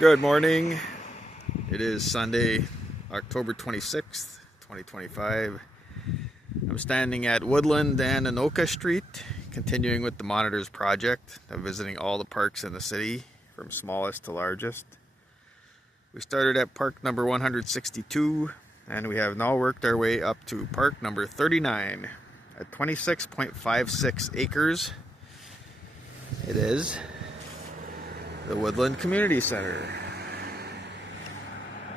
Good morning. It is Sunday, October 26th, 2025. I'm standing at Woodland and Anoka Street, continuing with the Monitors project of visiting all the parks in the city, from smallest to largest. We started at park number 162, and we have now worked our way up to park number 39 at 26.56 acres. It is the Woodland Community Center.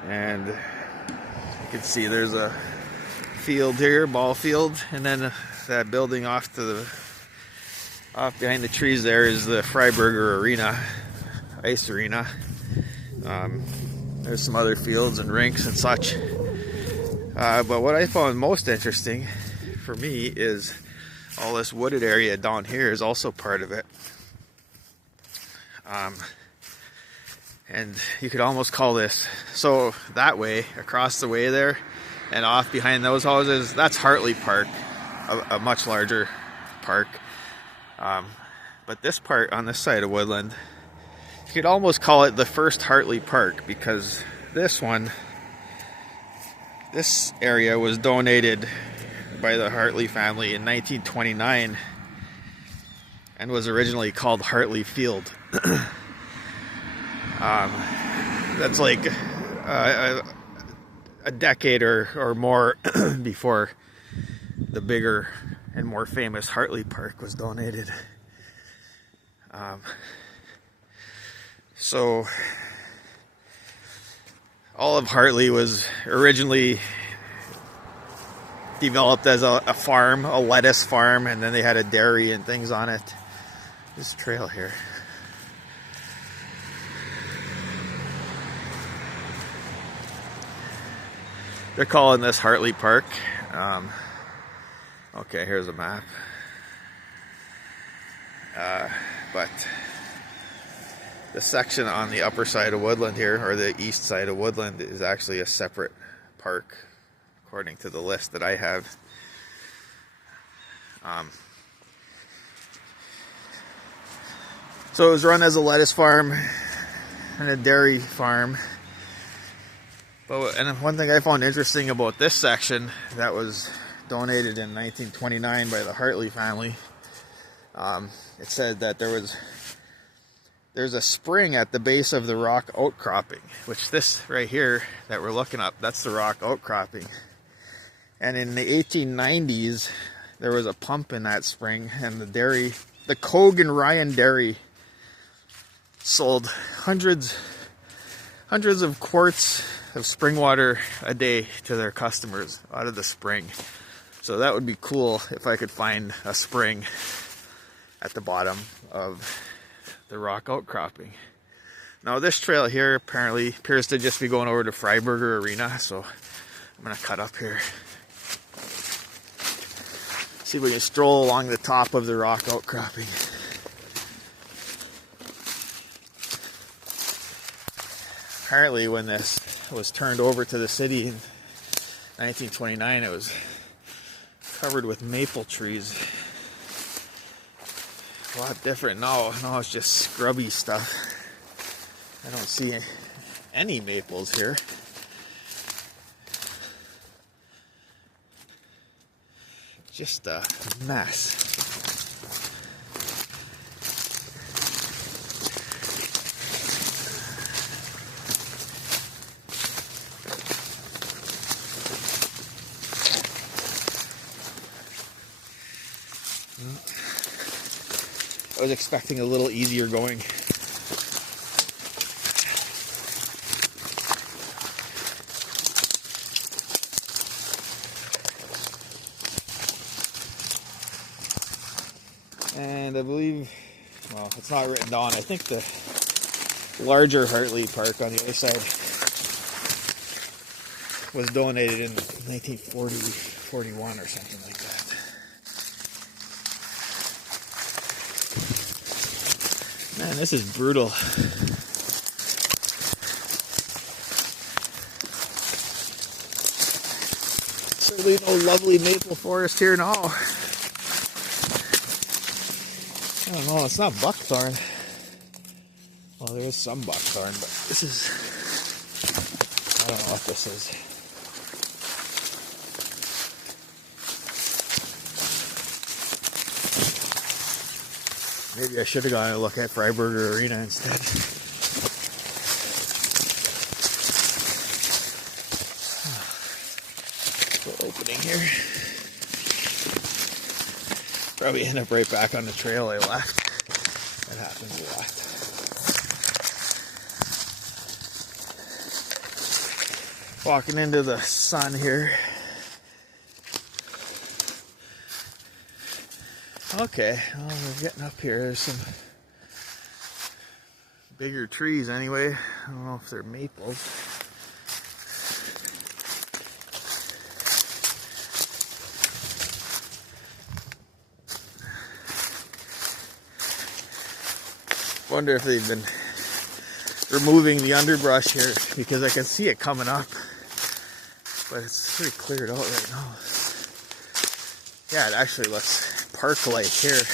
And you can see there's a field here, ball field, and then that building off behind the trees there is the Freiburger Arena, ice arena. There's some other fields and rinks and such. But what I found most interesting for me is all this wooded area down here is also part of it. And you could almost call this, so that way, across the way there, and off behind those houses, that's Hartley Park, a much larger park. But this part on this side of Woodland, you could almost call it the first Hartley Park, because this area was donated by the Hartley family in 1929 and was originally called Hartley Field. That's like a decade or more before the bigger and more famous Hartley Park was donated. So all of Hartley was originally developed as a farm, a lettuce farm, and then they had a dairy and things on it. This trail here. They're calling this Hartley Park. Okay, here's a map. But the section on the upper side of Woodland here, or the east side of Woodland, is actually a separate park, according to the list that I have. So it was run as a lettuce farm and a dairy farm. And one thing I found interesting about this section that was donated in 1929 by the Hartley family, it said that there's a spring at the base of the rock outcropping, which this right here that we're looking up, that's the rock outcropping. And in the 1890s, there was a pump in that spring, and the Kogue and Ryan Dairy sold hundreds of quarts of spring water a day to their customers out of the spring. So that would be cool if I could find a spring at the bottom of the rock outcropping. Now this trail here apparently appears to just be going over to Freiburger Arena, so I'm gonna cut up here. See if we can stroll along the top of the rock outcropping. Apparently when this was turned over to the city in 1929, it was covered with maple trees. A lot different now. Now it's just scrubby stuff. I don't see any maples here. Just a mess. I was expecting a little easier going. And I believe, well, it's not written down. I think the larger Hartley Park on the other side was donated in 1940, 41 or something like that. Man, this is brutal. Certainly no lovely maple forest here now. I don't know, it's not buckthorn. Well, there is some buckthorn, but this is, I don't know what this is. Maybe I should have gone and looked at Freiburger Arena instead. Little opening here. Probably end up right back on the trail I left. That happens a lot. Walking into the sun here. Okay, well, we're getting up here. There's some bigger trees anyway. I don't know if they're maples. Wonder if they've been removing the underbrush here, because I can see it coming up, but it's pretty cleared out right now. Yeah, it actually looks park-like here.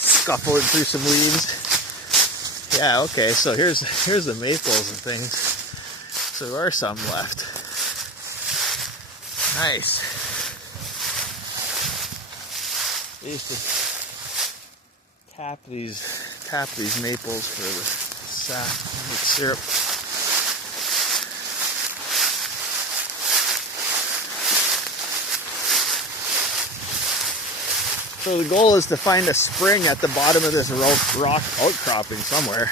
Scuffling through some leaves. Yeah, okay, so here's the maples and things. So there are some left. Nice. They used to tap these maples for the sap, make syrup. So the goal is to find a spring at the bottom of this rock outcropping somewhere.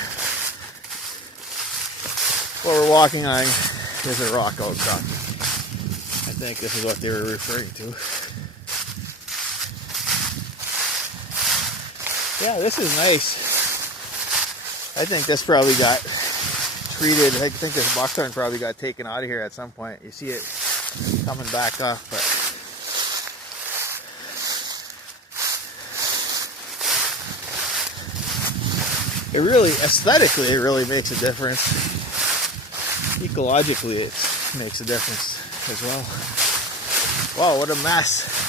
What we're walking on is a rock outcropping. I think this is what they were referring to. Yeah, this is nice. I think this probably got treated. I think this buckthorn probably got taken out of here at some point. You see it coming back up, but it really, aesthetically, it really makes a difference. Ecologically, it makes a difference as well. Wow, what a mess.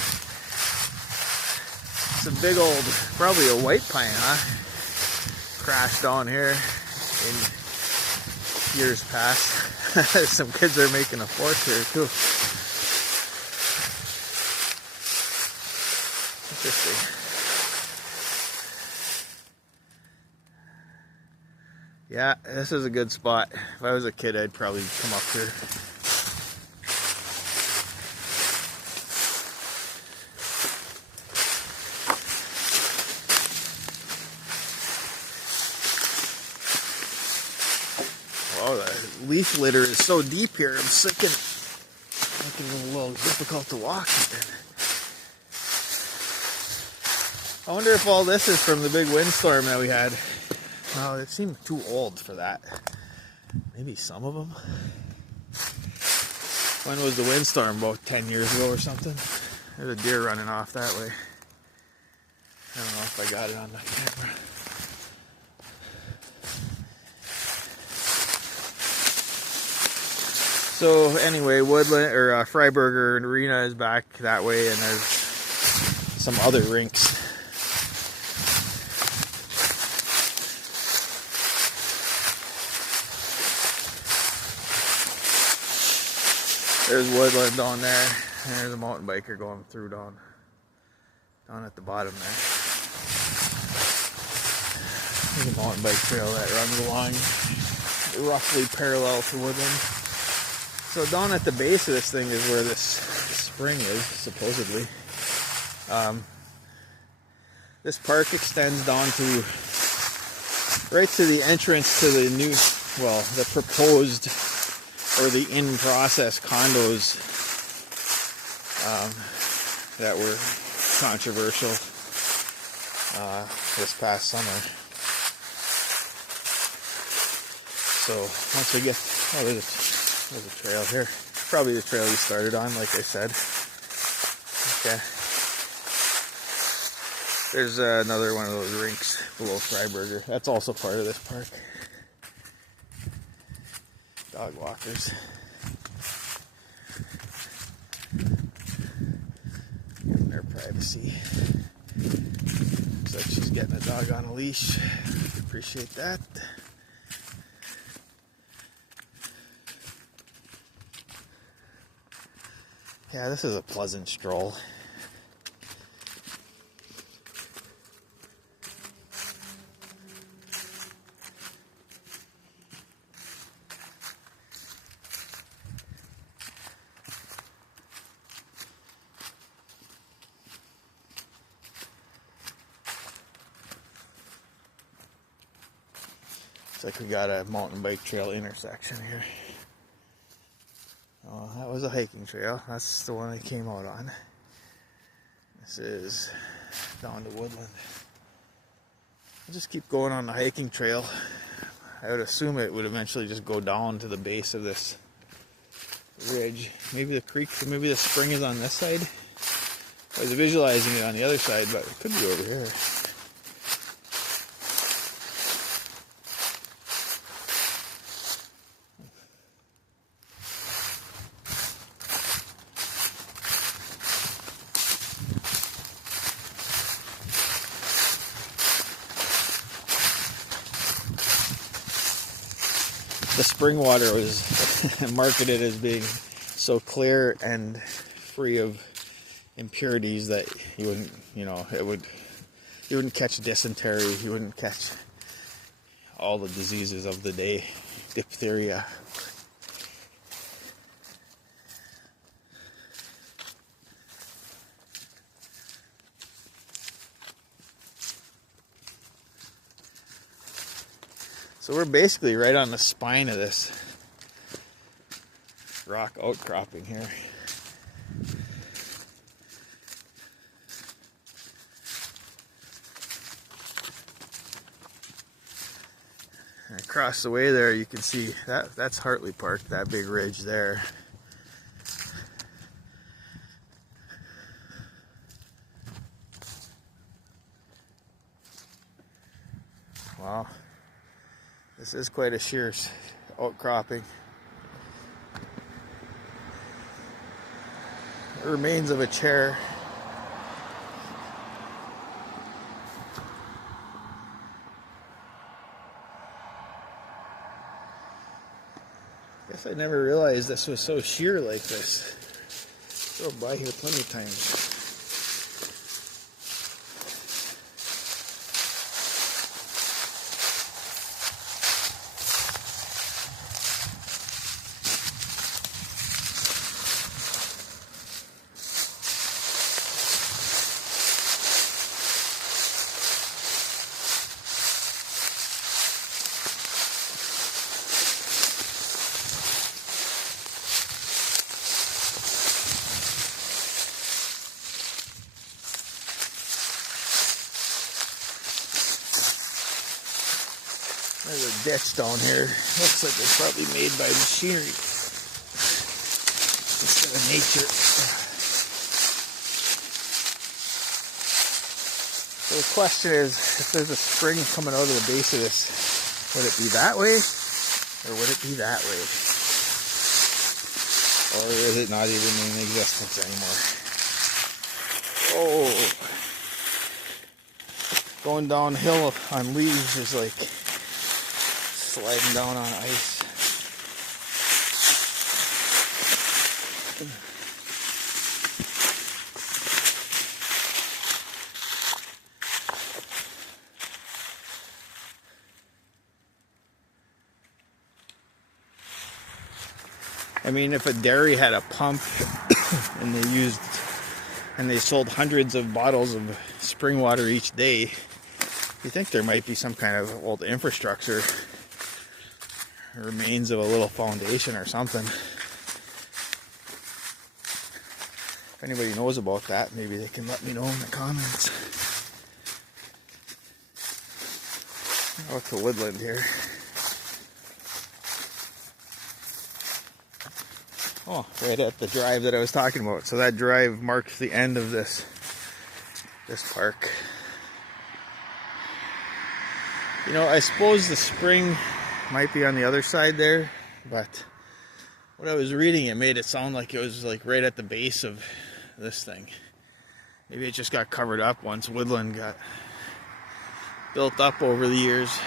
It's a big old, probably a white pine, huh? Crashed down here in years past. Some kids are making a fort here too. Interesting. Yeah, this is a good spot. If I was a kid, I'd probably come up here. Oh, the leaf litter is so deep here. I'm making it a little difficult to walk even. I wonder if all this is from the big windstorm that we had. Oh, it seemed too old for that. Maybe some of them. When was the windstorm? About 10 years ago or something? There's a deer running off that way. I don't know if I got it on the camera. So anyway, Woodland or Freiburger Arena is back that way, and there's some other rinks. There's Woodland down there, and there's a mountain biker going through down at the bottom there. There's a mountain bike trail that runs along roughly parallel to Woodland. So down at the base of this thing is where this spring is, supposedly. This park extends down to right to the entrance to the new, well, the proposed or the in-process condos that were controversial this past summer. So once we get, oh, there's a trail here. Probably the trail we started on, like I said. Okay. There's another one of those rinks below Freiburger. That's also part of this park. Dog walkers. Giving their privacy. Looks like she's getting a dog on a leash. Appreciate that. Yeah, this is a pleasant stroll. Looks like we got a mountain bike trail intersection here. Oh, that was a hiking trail. That's the one I came out on. This is down to Woodland. I'll just keep going on the hiking trail. I would assume it would eventually just go down to the base of this ridge. Maybe the creek, maybe the spring is on this side. I was visualizing it on the other side, but it could be over here. The spring water was marketed as being so clear and free of impurities that you wouldn't, you wouldn't catch dysentery, you wouldn't catch all the diseases of the day, diphtheria. So we're basically right on the spine of this rock outcropping here. And across the way there you can see that's Hartley Park, that big ridge there. Wow. This is quite a sheer outcropping. The remains of a chair. Guess I never realized this was so sheer like this. Drove by here plenty of times. There's a ditch down here. Looks like it's probably made by machinery instead of nature. So the question is, if there's a spring coming out of the base of this, would it be that way or would it be that way? Or is it not even in existence anymore? Oh, going downhill on leaves is like sliding down on ice. I mean, if a dairy had a pump and they sold hundreds of bottles of spring water each day, you think there might be some kind of old infrastructure, remains of a little foundation or something. If anybody knows about that, maybe they can let me know in the comments. Out to Woodland here. Oh, right at the drive that I was talking about. So that drive marks the end of this park. You know, I suppose the spring might be on the other side there, but what I was reading, it made it sound like it was like right at the base of this thing. Maybe it just got covered up once Woodland got built up over the years.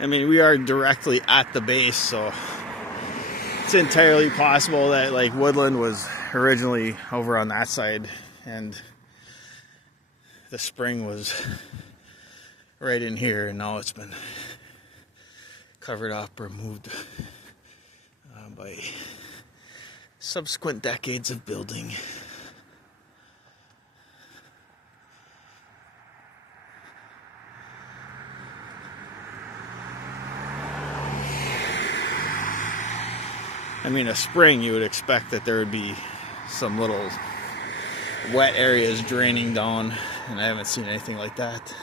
I mean, we are directly at the base, so it's entirely possible that like Woodland was originally over on that side and the spring was right in here, and now it's been covered up or moved by subsequent decades of building. I mean, a spring, you would expect that there would be some little wet areas draining down, and I haven't seen anything like that.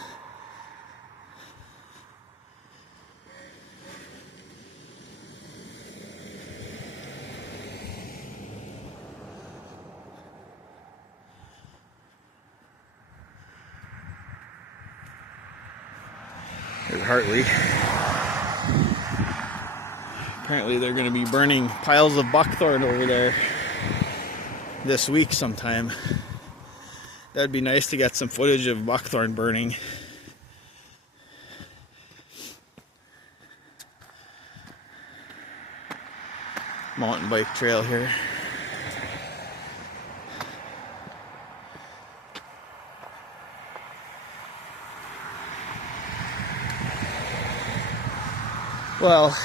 There's Hartley. Apparently they're going to be burning piles of buckthorn over there this week sometime. That'd be nice to get some footage of buckthorn burning. Mountain bike trail here. Well,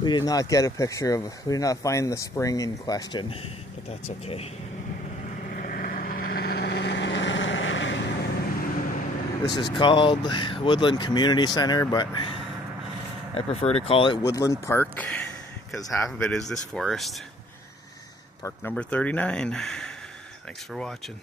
we did not get a picture of, we did not find the spring in question, but that's okay. This is called Woodland Community Center, but I prefer to call it Woodland Park because half of it is this forest. Park number 39. Thanks for watching.